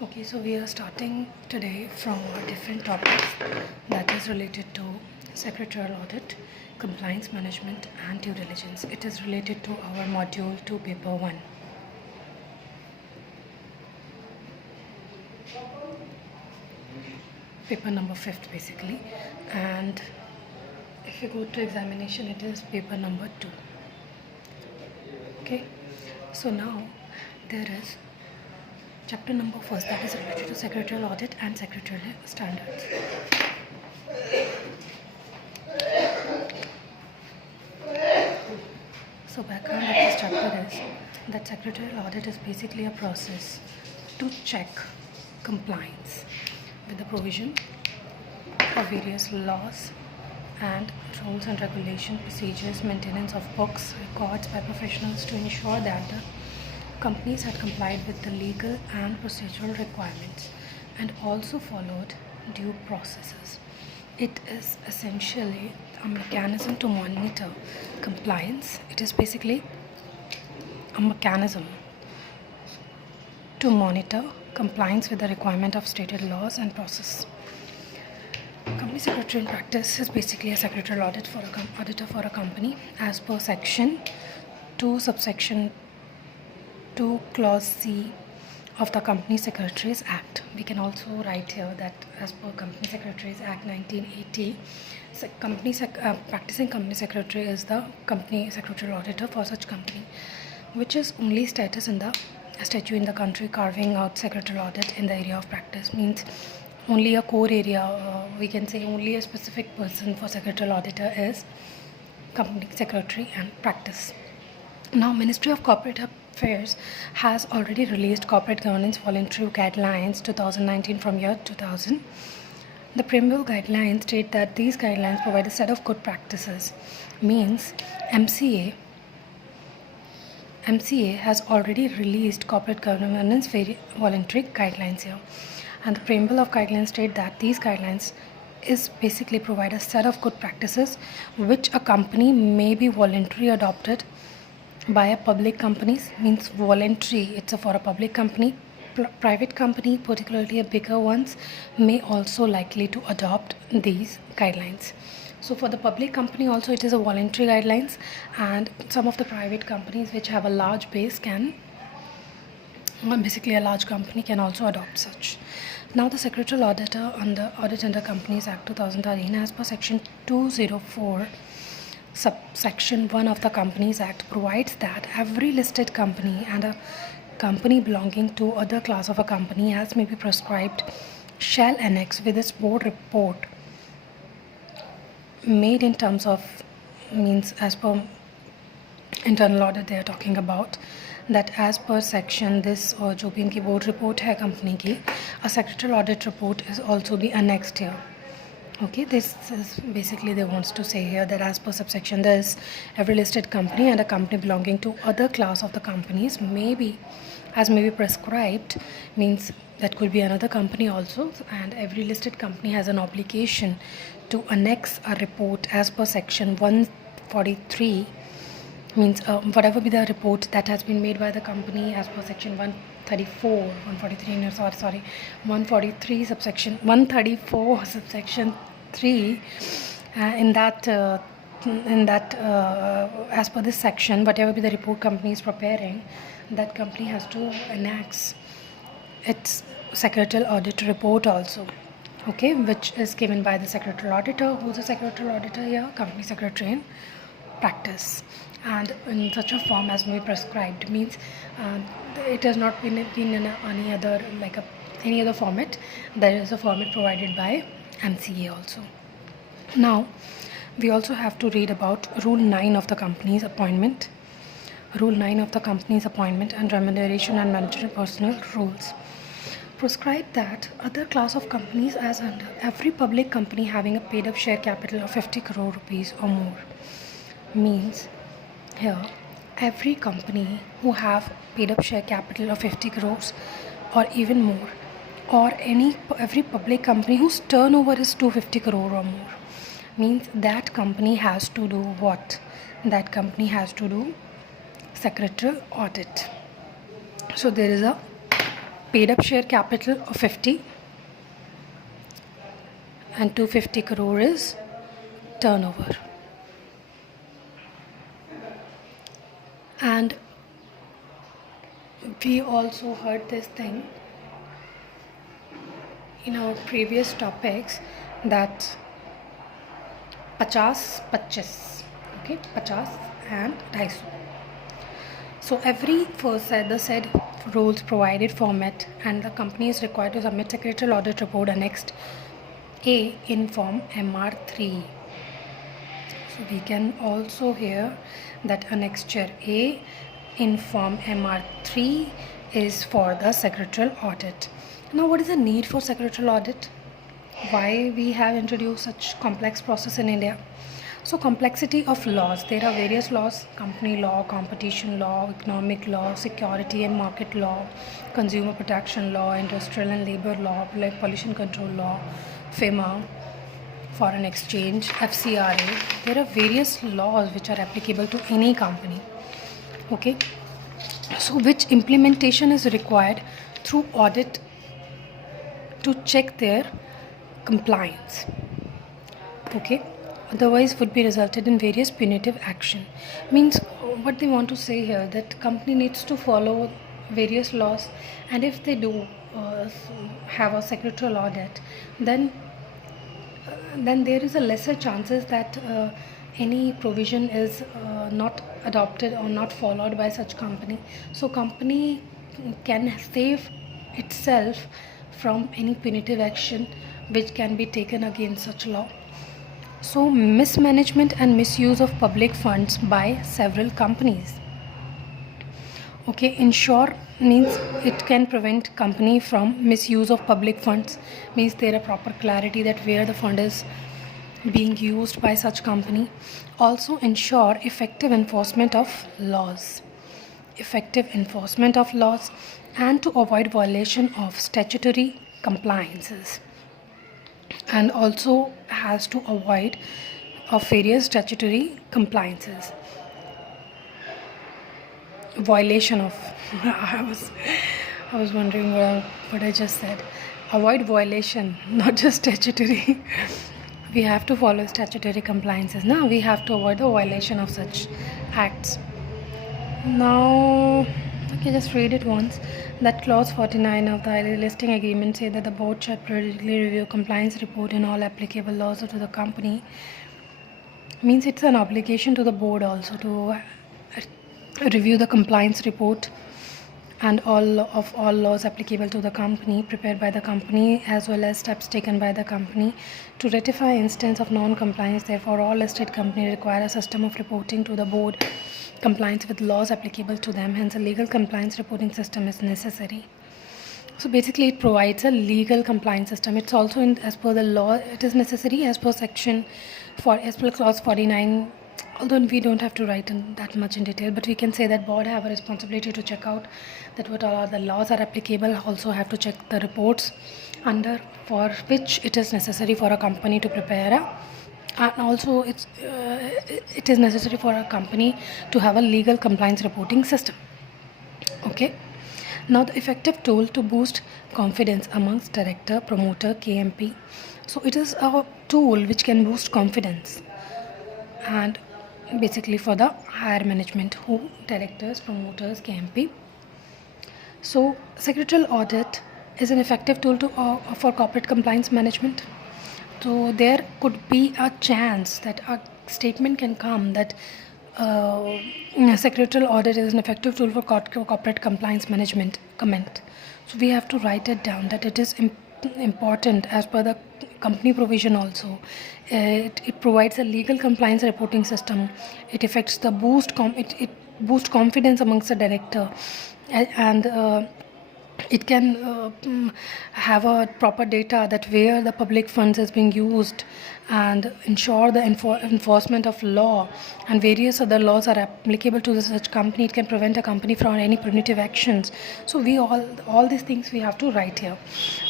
Okay, so we are starting today from different topics that is related to secretarial audit, compliance management, and due diligence. It is related to our module 2, paper 1. Paper number 5th basically, and if you go to examination, it is paper number 2. Okay, so now there is chapter number 1 that is related to secretarial audit and secretarial standards. So background of this chapter is that secretarial audit is basically a process to check compliance with the provision of various laws and rules and regulation, procedures, maintenance of books, records by professionals to ensure that the companies had complied with the legal and procedural requirements and also followed due processes. It is essentially a mechanism to monitor compliance. It is basically a mechanism to monitor compliance with the requirement of stated laws and process. Company secretary in practice is basically a secretarial auditor for a company as per section 2 subsection 2 clause C of the Company Secretaries Act. We can also write here that as per Company Secretaries Act 1980, practicing company secretary is the company secretarial auditor for such company, which is only status in the statute in the country carving out secretarial audit in the area of practice. Means only a core area, we can say only a specific person for secretarial auditor is company secretary and practice. Now, Ministry of Corporate Affairs has already released Corporate Governance Voluntary Guidelines 2019 from year 2000. The preamble guidelines state that these guidelines provide a set of good practices. Means MCA has already released Corporate Governance Voluntary Guidelines here. And the preamble of guidelines state that these guidelines is basically provide a set of good practices which a company may be voluntarily adopted by a public companies. Means voluntary, it's for a public company. Private company, particularly a bigger ones, may also likely to adopt these guidelines. So for the public company also it is a voluntary guidelines, and some of the private companies which have a large base can, basically a large company can also adopt such. Now the secretarial auditor under Audit under Companies Act 2013 as per section 204 subsection 1 of the Companies Act provides that every listed company and a company belonging to other class of a company as may be prescribed shall annex with its board report made in terms of, means as per internal audit they are talking about, that as per section this और जो भी इनकी board report है company की, a secretarial audit report is also be annexed here. Okay, this is basically they wants to say here that as per subsection this, every listed company and a company belonging to other class of the companies may be prescribed, means that could be another company also, and every listed company has an obligation to annex a report as per section 143, means whatever be the report that has been made by the company as per section 143 subsection 134 subsection 3, in that as per this section, whatever be the report company is preparing, that company has to annex its secretarial audit report also. Okay, which is given by the secretarial auditor. Who's the secretarial auditor here? Company secretary in practice, and in such a form as may be prescribed. Means it has not been in any other any other format. There is a format provided by MCA also. Now we also have to read about Rule 9 of the company's appointment. Rule 9 of the company's appointment and remuneration and managerial personnel rules prescribe that other class of companies as under every public company having a paid up share capital of 50 crore rupees or more. Means here every company who have paid up share capital of 50 crores or even more, or every public company whose turnover is 250 crore or more, means that company has to do what? That company has to do secretarial audit. So there is a paid up share capital of 50 and 250 crore is turnover. And we also heard this thing in our previous topics that 50-25, okay, 50 and 250. So every first the said rules provided format, and the company is required to submit secretarial audit report annexed A in form MR3. So we can also hear that annexure A in form MR3 is for the secretarial audit. Now, what is the need for secretarial audit? Why we have introduced such complex process in India? So complexity of laws. There are various laws: company law, competition law, economic law, security and market law, consumer protection law, industrial and labor law, pollution control law, FEMA, foreign exchange, FCRA. There are various laws which are applicable to any company. Okay. So which implementation is required through audit to check their compliance. Okay. Otherwise would be resulted in various punitive action. Means what they want to say here, that company needs to follow various laws, and if they do have a secretarial audit, then there is a lesser chances that any provision is not adopted or not followed by such company. So company can save itself from any punitive action which can be taken against such law. So mismanagement and misuse of public funds by several companies. Okay, ensure means it can prevent company from misuse of public funds, means there are proper clarity that where the fund is being used by such company. Also ensure effective enforcement of laws, and to avoid violation of statutory compliances, and also has to avoid of various statutory compliances. Violation of I was wondering what I just said. Avoid violation, not just statutory. We have to follow statutory compliances. Now we have to avoid the violation of such acts. Now, okay, just read it once. That clause 49 of the listing agreement say that the board shall periodically review compliance report and all applicable laws to the company. Means it's an obligation to the board also to review the compliance report and all laws applicable to the company prepared by the company, as well as steps taken by the company to rectify instance of non-compliance. Therefore, all listed companies require a system of reporting to the board compliance with laws applicable to them. Hence, a legal compliance reporting system is necessary. So basically, it provides a legal compliance system. It's also as per the law. It is necessary as per clause 49. Although we don't have to write in that much in detail, but we can say that board have a responsibility to check out that what all the laws are applicable. Also have to check the reports under for which it is necessary for a company to prepare and also it is necessary for a company to have a legal compliance reporting system. Okay. Now the effective tool to boost confidence amongst director, promoter, KMP. So it is a tool which can boost confidence, and basically for the higher management, who directors, promoters, KMP. So secretarial audit is an effective tool for corporate compliance management. So there could be a chance that a statement can come that secretarial audit is an effective tool for corporate compliance management. Comment. So we have to write it down that it is important as per the company provision also. It provides a legal compliance reporting system. It affects the it boosts confidence amongst the director, and it can have a proper data that where the public funds is being used, and ensure the enforcement of law, and various other laws are applicable to such company. It can prevent a company from any punitive actions. So we all these things we have to write here.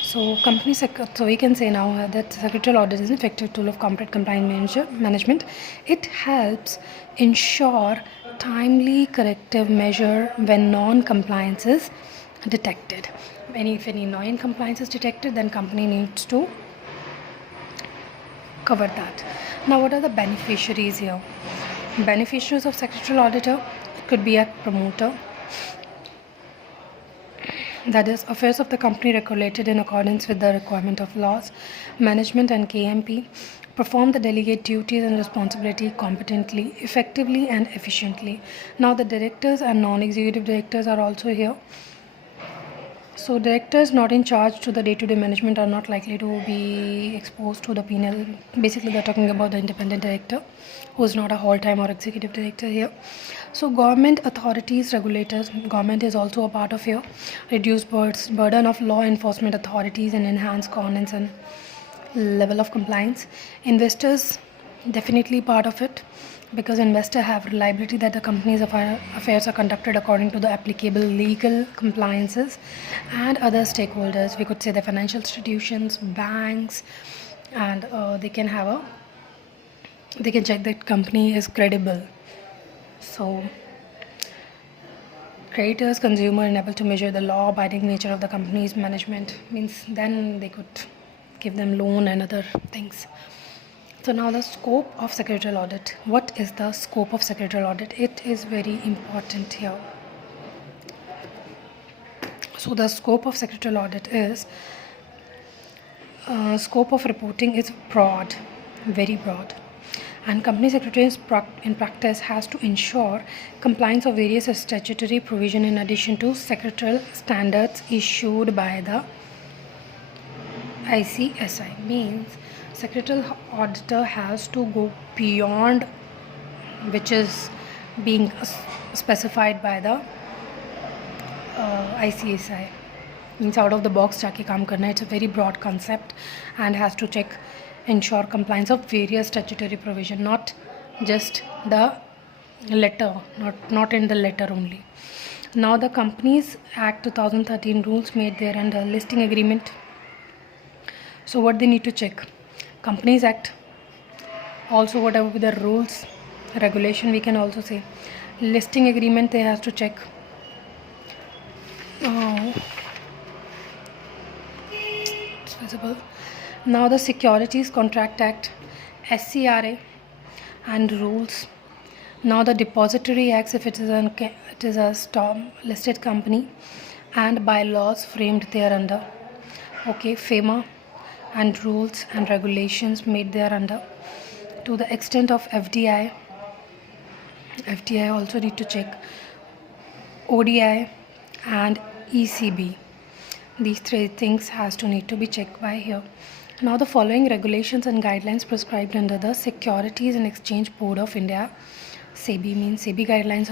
So so we can say now that secretarial audit is an effective tool of corporate compliance management. It helps ensure timely corrective measure when non-compliance is detected. if any non-compliance is detected, then company needs to cover that. Now, what are the beneficiaries here? Beneficiaries of secretarial auditor could be a promoter, that is, affairs of the company regulated in accordance with the requirement of laws. Management and KMP perform the delegate duties and responsibility competently, effectively, and efficiently. Now, the directors and non-executive directors are also here. So directors not in charge to the day-to-day management are not likely to be exposed to the penal. Basically, they're talking about the independent director, who is not a whole-time or executive director here. So government authorities, regulators, government is also a part of here. Reduce burden of law enforcement authorities and enhance governance and level of compliance. Investors, definitely part of it, because investors have reliability that the company's affairs are conducted according to the applicable legal compliances. And other stakeholders, we could say the financial institutions, banks, and they can check that company is credible. So creditors, consumer, unable to measure the law-abiding nature of the company's management, means then they could give them loan and other things. So now the scope of secretarial audit. What is the scope of secretarial audit? It is very important here. So the scope of secretarial audit is, scope of reporting is broad, very broad. And company secretary in practice has to ensure compliance of various statutory provision in addition to secretarial standards issued by the ICSI. Means secretarial auditor has to go beyond which is being specified by the ICSI. Means out of the box जाके काम करना. It's a very broad concept and has to ensure compliance of various statutory provision, not just the letter, not in the letter only. Now the Companies Act 2013 rules made there under listing agreement. So what they need to check? Companies Act, also whatever the rules, regulation we can also say. Listing agreement they have to check. It's visible. Now the Securities Contract Act, SCRA and rules. Now the Depository Acts if it is a listed company, and bylaws framed thereunder. Okay, FEMA and rules and regulations made thereunder. To the extent of FDI also need to check. ODI and ECB. These three things need to be checked by here. Now the following regulations and guidelines prescribed under the Securities and Exchange Board of India, SEBI, means SEBI guidelines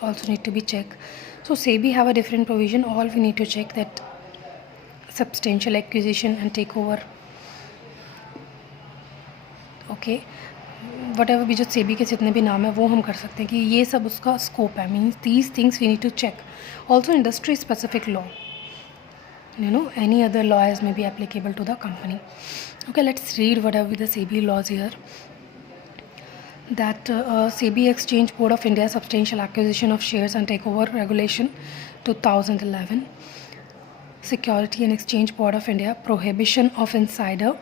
also need to be checked. So SEBI have a different provision. All we need to check that substantial acquisition and takeover. Okay, whatever भी जो सेबी के जितने भी नाम है वो हम कर सकते हैं कि ये सब उसका स्कोप है. Means these things we need to check. Also industry specific law, any other laws may be applicable to the company. Okay, let's read whatever the SEBI laws here. That SEBI Exchange Board of India Substantial Acquisition of Shares and Takeover Regulation 2011. Security and Exchange Board of India Prohibition of Insider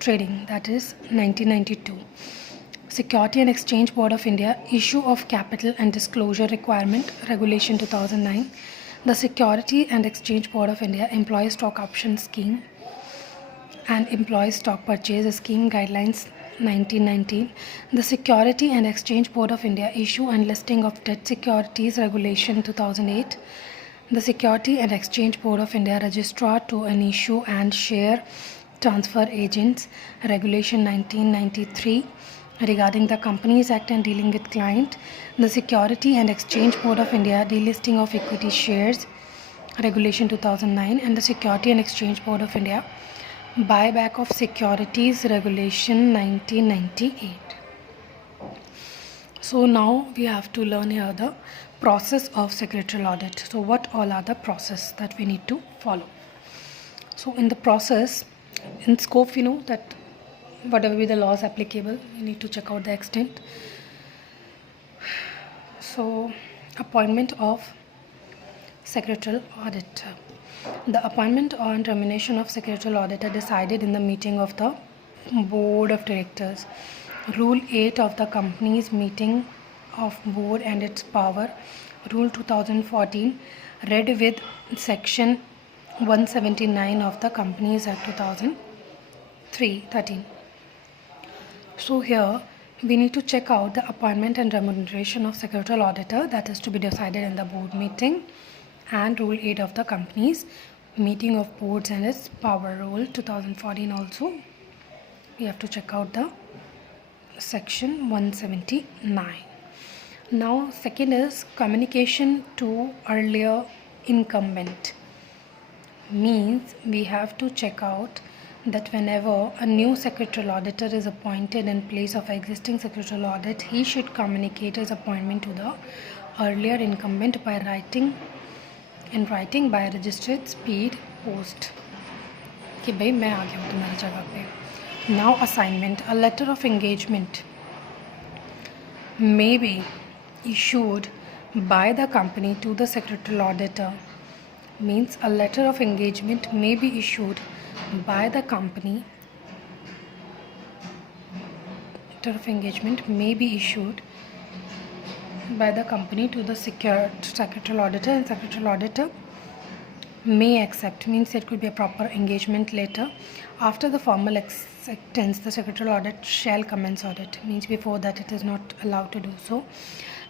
Trading, that is 1992. Security and Exchange Board of India Issue of Capital and Disclosure Requirement Regulation 2009. The Security and Exchange Board of India Employee Stock Option Scheme and Employee Stock Purchase Scheme Guidelines 1919. The Security and Exchange Board of India Issue and Listing of Debt Securities Regulation 2008. The Security and Exchange Board of India Registrar to an Issue and Share Transfer Agents Regulation 1993. Regarding the Companies Act and dealing with client, the Security and Exchange Board of India Delisting of Equity Shares Regulation 2009, and the Security and Exchange Board of India Buyback of Securities Regulation 1998. So now we have to learn here the process of secretarial audit. So what all are the process that we need to follow? So in the process, in scope, we know that whatever be the laws applicable, you need to check out the extent. So appointment of secretarial auditor. The appointment and termination of secretarial auditor decided in the meeting of the board of directors. Rule 8 of the company's meeting of board and its power, Rule 2014, read with section 179 of the Companies Act 2013. So here we need to check out the appointment and remuneration of secretarial auditor, that is to be decided in the board meeting, and Rule 8 of the company's meeting of boards and its power, Rule 2014 also. We have to check out the section 179. Now second is communication to earlier incumbent. Means we have to check out that whenever a new secretarial auditor is appointed in place of existing secretarial audit, he should communicate his appointment to the earlier incumbent by writing by registered speed post कि भाई मैं आ गया हूँ तुम्हारी जगह पे. Now assignment. A letter of engagement may be issued by the company to the secretarial auditor. Means a letter of engagement may be issued by the company. Letter of engagement may be issued by the company to the secretarial auditor, and secretarial auditor may accept. Means it could be a proper engagement letter. After the formal acceptance, the secretarial audit shall commence audit. Means before that it is not allowed to do so.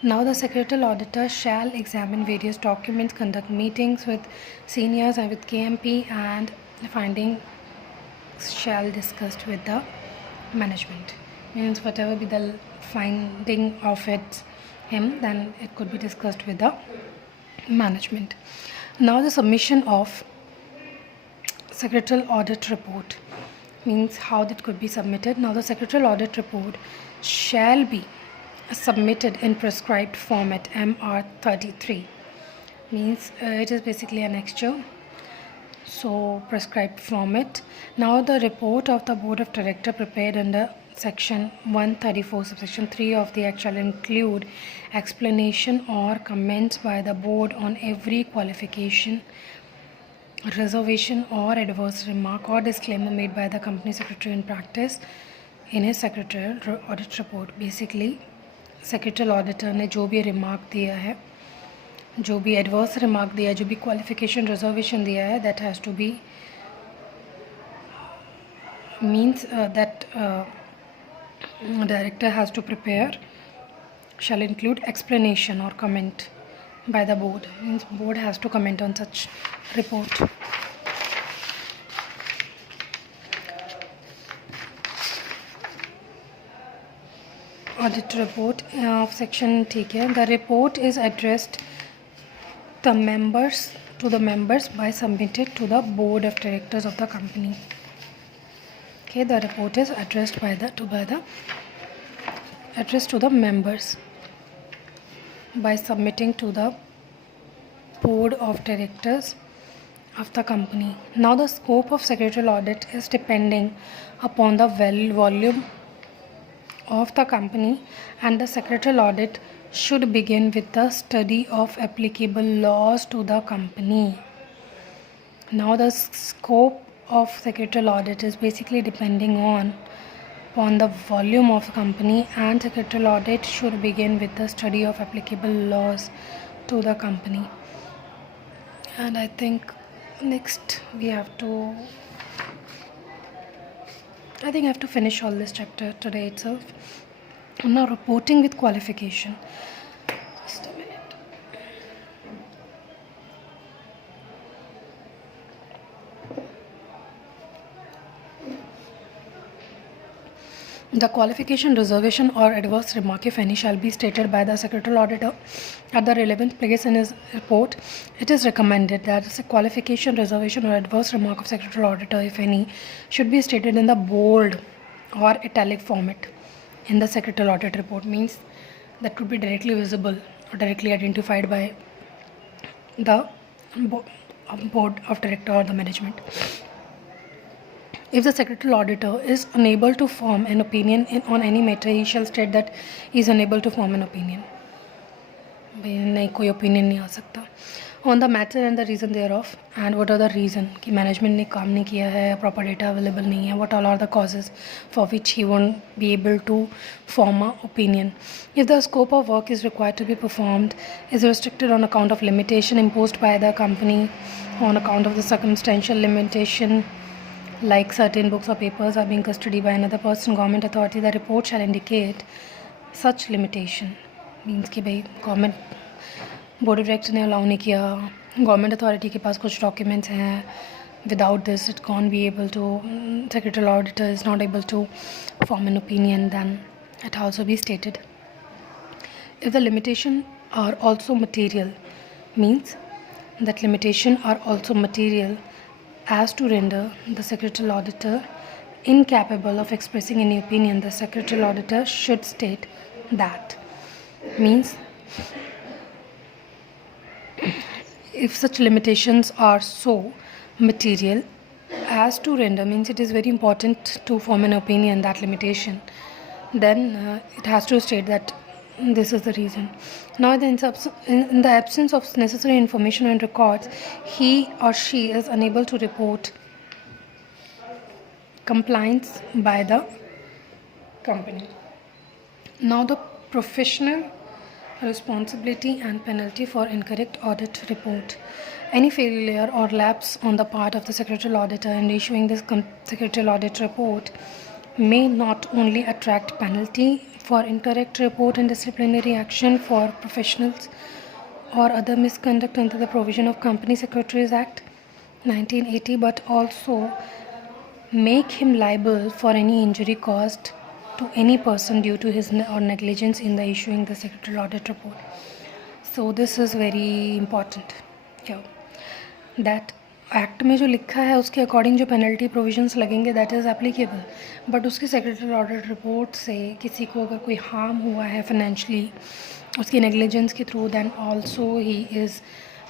Now the secretarial auditor shall examine various documents, conduct meetings with seniors and with KMP, and findings shall discussed with the management. Means whatever be the finding of him, then it could be discussed with the management. Now the submission of secretarial audit report. Means how that could be submitted. Now the secretarial audit report shall be submitted in prescribed format, MR33. Means it is basically an annexure, so prescribed format. Now the report of the board of director prepared under section 134 subsection 3 of the act shall include explanation or comments by the board on every qualification, reservation or adverse remark or disclaimer made by the company secretary in practice in his secretarial audit report. Basically secretarial auditor ने जो भी remark दिया है, जो भी adverse remark दिया है, जो भी क्वालिफिकेशन रिजर्वेशन दिया है, that has to be means that director has to prepare shall include explanation or comment by the board. Means board has to comment on such report. Audit report of section, ठीक है. The report is addressed to the members by submitted to the board of directors of the company. Okay, the report is addressed addressed to the members by submitting to the board of directors of the company. Now the scope of secretarial audit is depending upon the volume of the company, and the secretarial audit should begin with the study of applicable laws to the company. Now the scope of secretarial audit is basically depending upon the volume of the company, and secretarial audit should begin with the study of applicable laws to the company. And I think next we have to finish all this chapter today itself. Now reporting with qualification. Just a minute. The qualification, reservation or adverse remark, if any, shall be stated by the secretarial auditor at the relevant place in his report. It is recommended that the qualification, reservation or adverse remark of secretarial auditor, if any, should be stated in the bold or italic format in the secretarial audit report. Means that could be directly visible or directly identified by the board of director or the management. If the secretarial auditor is unable to form an opinion on any matter, he shall state that he is unable to form an opinion. नहीं, कोई opinion नहीं आ सकता. On the matter and the reason thereof, and what are the reason कि management ने काम नहीं किया है, प्रॉपर डेटा अवेलेबल नहीं है, what all are the causes for which he won't be able to form a opinion. If the scope of work is required to be performed is restricted on account of limitation imposed by the company, on account of the circumstantial limitation like certain books or papers are being custodied by another person, government authority, the report shall indicate such limitation. Means कि भाई government board of director ने allow नहीं किया, government authority के पास कुछ documents हैं, without this it can't be able to, secretarial auditor is not able to form an opinion, then it also be stated. If the limitation are also material, means that limitation are also material as to render the secretarial auditor incapable of expressing any opinion, the secretarial auditor should state that. Means if such limitations are so material as to render, means it is very important to form an opinion that limitation, then it has to state that this is the reason. Now in the absence of necessary information and records, he or she is unable to report compliance by the company. Now the professional responsibility and penalty for incorrect audit report. Any failure or lapse on the part of the secretarial auditor in issuing this secretarial audit report may not only attract penalty for incorrect report and disciplinary action for professionals or other misconduct under the provision of Company Secretaries Act 1980, but also make him liable for any injury caused to any person due to his or negligence in the issuing the secretarial audit report. So this is very important here, that act में जो लिखा है उसके according जो penalty provisions लगेंगे that is applicable, but उसकी secretary audit report से किसी को अगर कोई हार्म हुआ है फाइनेंशियली उसकी नेग्लिजेंस के through, then also he is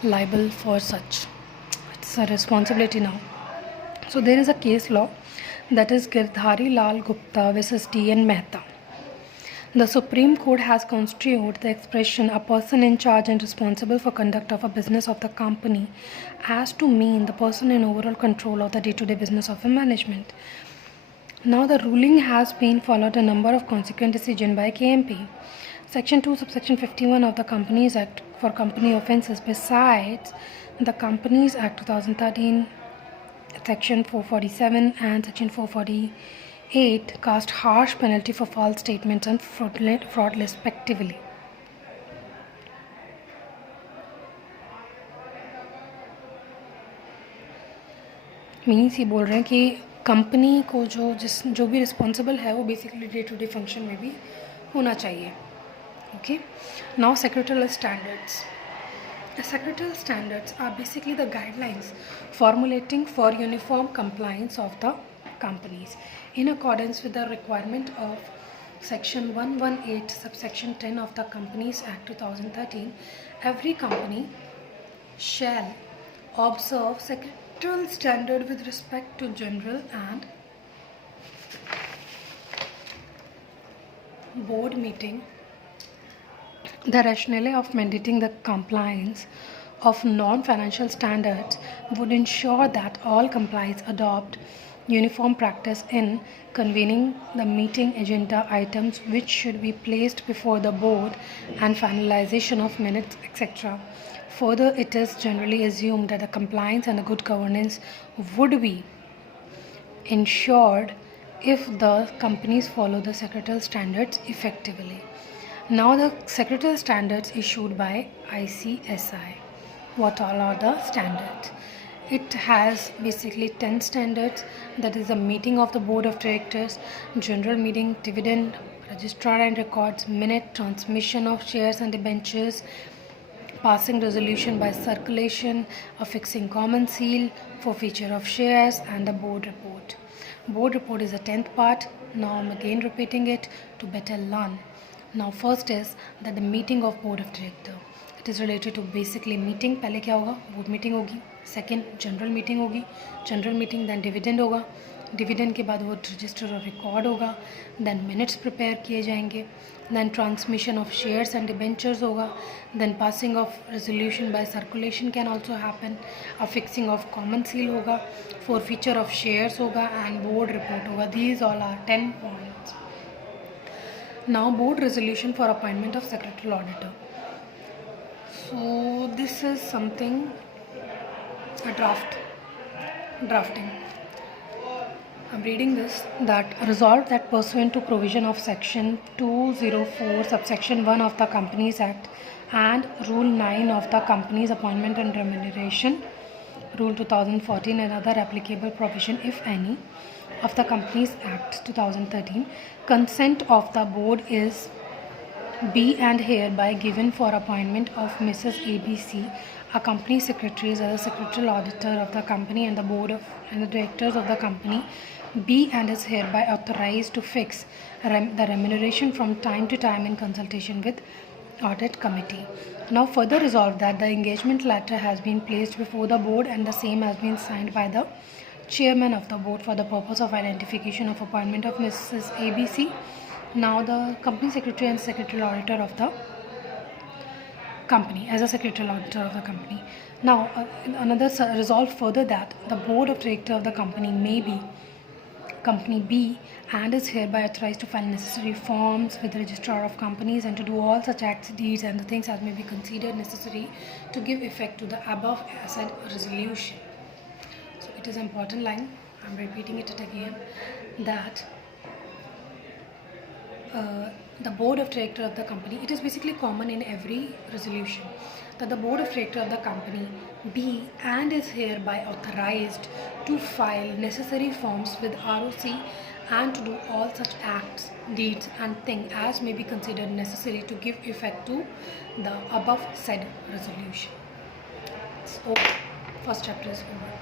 liable for such, it's a responsibility now. So there is a case law, that is Girdhari Lal Gupta versus D.N. Mehta. The Supreme Court has construed the expression "a person in charge and responsible for conduct of a business of the company" as to mean the person in overall control of the day-to-day business of a management. Now the ruling has been followed a number of consequent decisions by KMP. Section 2 subsection 51 of the Companies Act for company offences, besides the Companies Act 2013, Section 447 and Section 448 cast harsh penalty for false statements and fraud respectively. Means ये बोल रहे हैं कि company को जो भी responsible है वो basically day to day function में भी होना चाहिए. Okay, now secretarial standards. Secretarial standards are basically the guidelines formulating for uniform compliance of the companies in accordance with the requirement of Section 118 subsection 10 of the Companies Act 2013. Every company shall observe secretarial standard with respect to general and board meeting. The rationale of mandating the compliance of non-financial standards would ensure that all compliance adopt uniform practice in convening the meeting agenda items which should be placed before the board and finalization of minutes, etc. Further, it is generally assumed that the compliance and the good governance would be ensured if the companies follow the secretarial standards effectively. Now the secretarial standards issued by ICSI. What all are the standards? It has basically 10 standards, that is the meeting of the board of directors, general meeting, dividend, registrar and records, minute, transmission of shares and debentures, passing resolution by circulation, affixing common seal, forfeiture of shares, and the board report. Board report is the 10th part. Now I'm again repeating it to better learn. Now first is that the meeting of board of director, it is related to basically meeting. पहले क्या होगा, board meeting होगी. Second general meeting होगी, general meeting then dividend होगा, dividend के बाद वो register और रिकॉर्ड होगा, देन मिनट्स प्रिपेयर किए जाएंगे, then transmission of shares and debentures होगा, then passing of resolution by circulation can also happen, affixing of common seal होगा, फॉरफीचर ऑफ शेयर्स होगा एंड बोर्ड रिपोर्ट होगा. These all are 10 points. Now board resolution for appointment of secretary auditor. So this is something, a drafting. I'm reading this, that resolved that pursuant to provision of section 204 subsection 1 of the Companies Act and rule 9 of the Companies Appointment and Remuneration rule 2014 and other applicable provision if any of the Companies Act 2013, consent of the board is be and hereby given for appointment of Mrs. ABC, a company secretary as a secretarial auditor of the company and the board of and the directors of the company, be and is hereby authorized to fix the remuneration from time to time in consultation with audit committee. Now further resolved that the engagement letter has been placed before the board and the same has been signed by the chairman of the board for the purpose of identification of appointment of Mrs. ABC. Now the company secretary and secretarial auditor of the company, as a secretarial auditor of the company. Now another resolve further that the board of director of the company may be company B and is hereby authorized to file necessary forms with the registrar of companies and to do all such acts, deeds and the things as may be considered necessary to give effect to the above said resolution. So it is an important line, I am repeating it again, that the board of director of the company, it is basically common in every resolution that the board of director of the company be and is hereby authorized to file necessary forms with ROC and to do all such acts, deeds and things as may be considered necessary to give effect to the above said resolution. So first chapter is over.